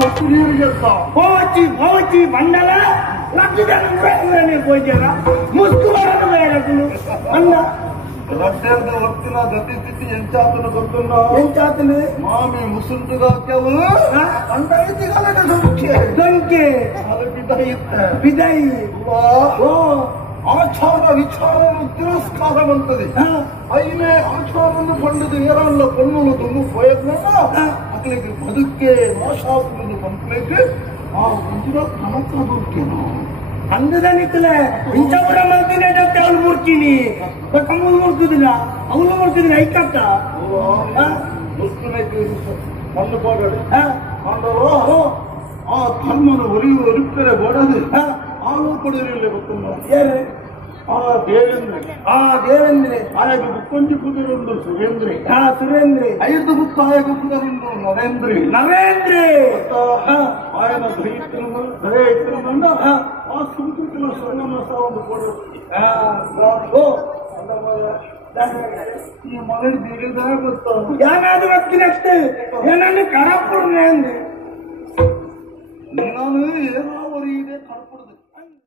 ఒట్టు నీరు చెప్తావు పోచి పోచి మండల లక్షలు పోయారా ముసుకులను మేడకులు అన్న లక్షలతో వచ్చిన మామి ముసుంటుగా కేవలం అందరూ దిగాలంటే దొరికే దొరికే బిదాయి బిదాయి ఓ. ఆచార విచారము తిరస్కారం అంటది. అయినే ఆచారము పండుగ నేరాల్లో పన్నులు దుమ్ము పోయకుండా ಕಂಪ್ಲೇಂಟ್ ಬದುಕೆ ಮೋಸ ಆಗುವುದು ಕಂಪ್ಲೇಂಟ್ ಆ ಉಂಟು ನಮಕ್ಕ ಬದುಕೇನು ಅಂದದನಿತ್ತಲ ಇಂಥವರ ಮಲ್ತಿನ ಅವ್ಳು ಮುರ್ತೀನಿ ಕಮ್ಮಲ್ ಮುರ್ಕುದಿಲ್ಲ ಅವನು ಮುರ್ಕುದಿಲ್ಲ ಐಕತ್ತ ಮಣ್ಣು ಕೋಡಡು ಕೊಂಡರು ಆ ಧರ್ಮನ ಒಲಿಯುವ ಒಲಿಪರೆ ಓಡದು ಆ ಕೊಡಲಿಲ್ಲ ಗೊತ್ತಿಲ್ಲ ಯಾರು ಆ ದೇವೇಂದ್ರ ಆ ದೇವೇಂದ್ರೆ ಆಯಗ ಗುಪ್ಪಂಜಿ ಕುದುರೊಂದು ಸುರೇಂದ್ರ. ಆ ಸುರೇಂದ್ರ. ಐದು ಮುತ್ತಾಯಗ ಕುದುರೊಂದು ನರೇಂದ್ರ. ನರೇಂದ್ರ. ಆಯನ ದೈತ್ರಂದು ದಯ ಇತ್ತಂದ ಆ ಸುಂಕುಟಿನ ಸ್ವರ್ಣ ಮಸ ಒಂದು ಕೊಡು. ಈ ಗೊತ್ತು. ನಾನು